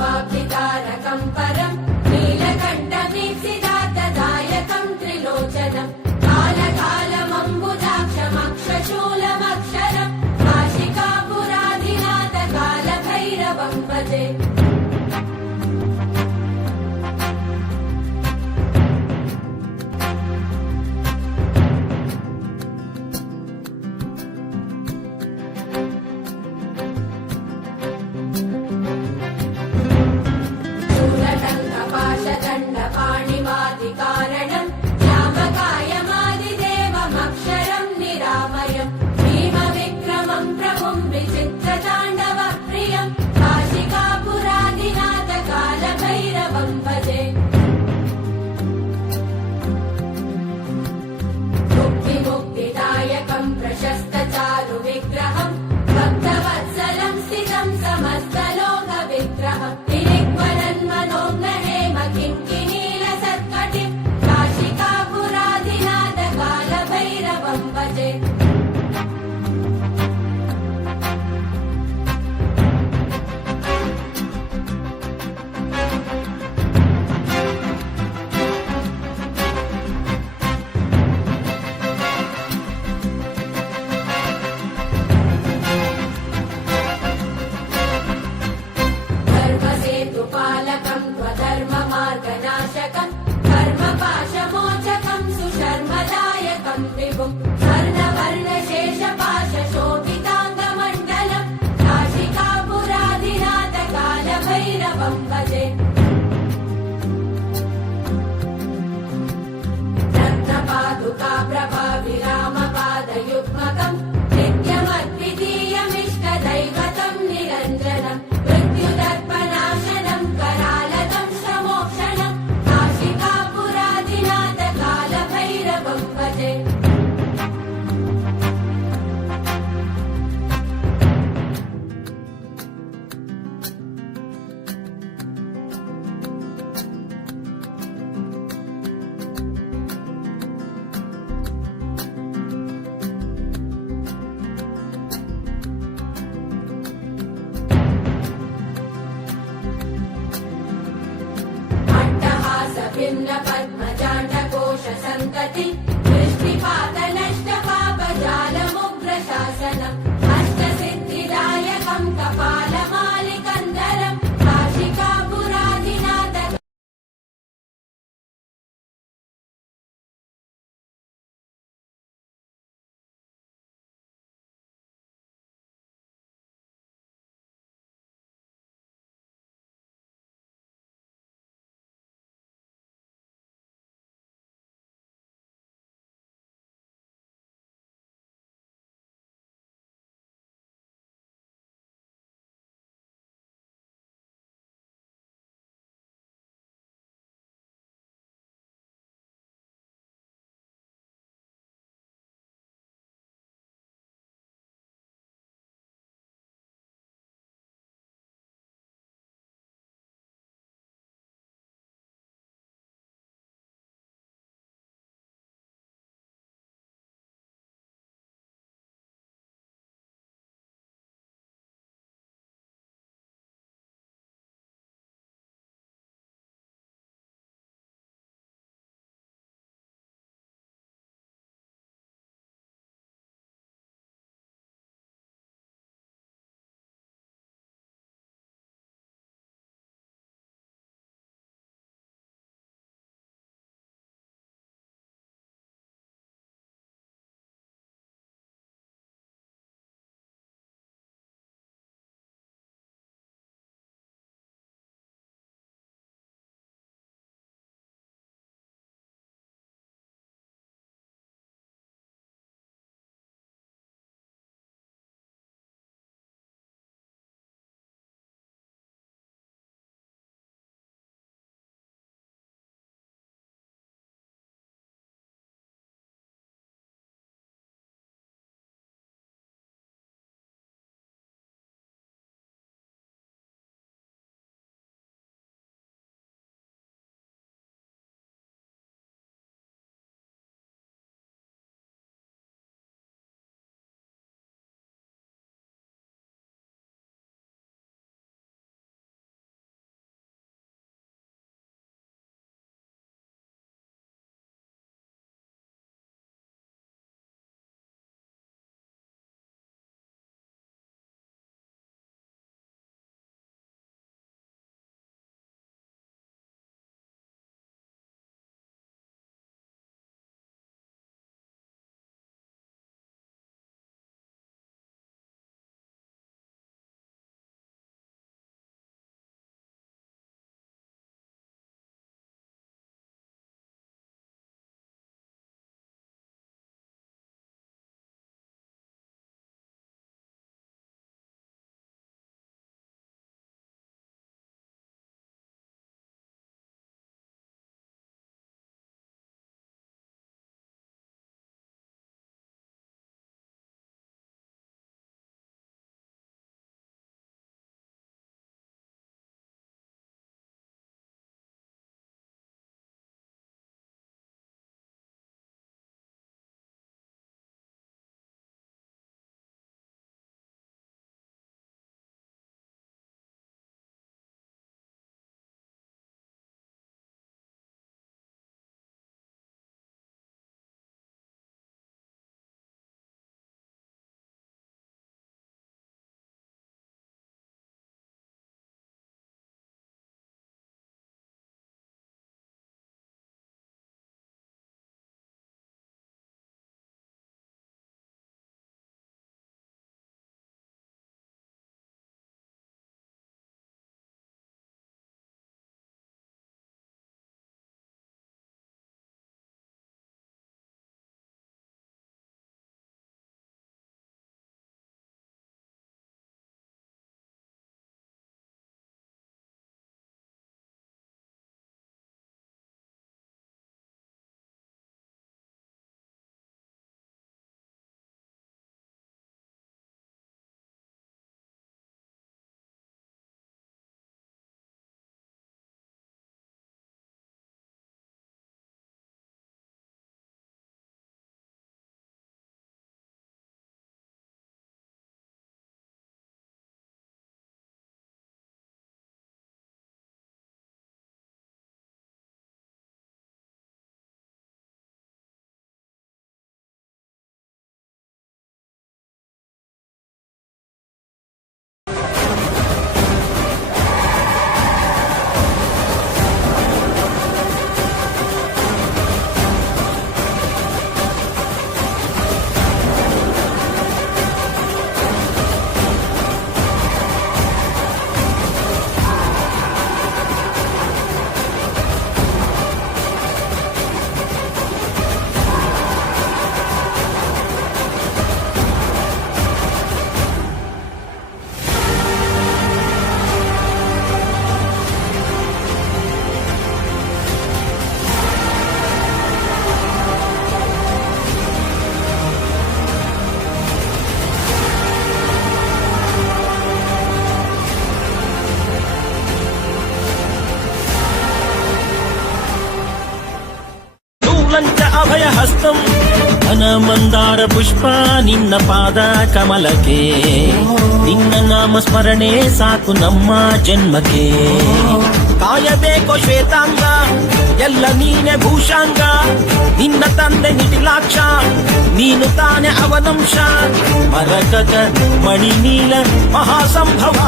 Abba. sunlight in. I think Mandara ಪುಷ್ಪ, ನಿನ್ನ ಪಾದ ಕಮಲಕ್ಕೆ. ನಿನ್ನ ನಾಮ ಸ್ಮರಣೆ ಸಾಕು ನಮ್ಮ ಜನ್ಮಕ್ಕೆ. ಕಾಯಬೇಕೋ ಶ್ವೇತಾಂಗ, ಎಲ್ಲ ನೀನೆ ಭೂಷಾಂಗ. ನಿನ್ನ ತಂದೆ ನಿಟಿಲಾಕ್ಷ, ನೀನು ತಾನೆ ಅವನಂಶ. ಮರಕಕ ಮಣಿ ನೀಲ ಮಹಾಸಂಭವ.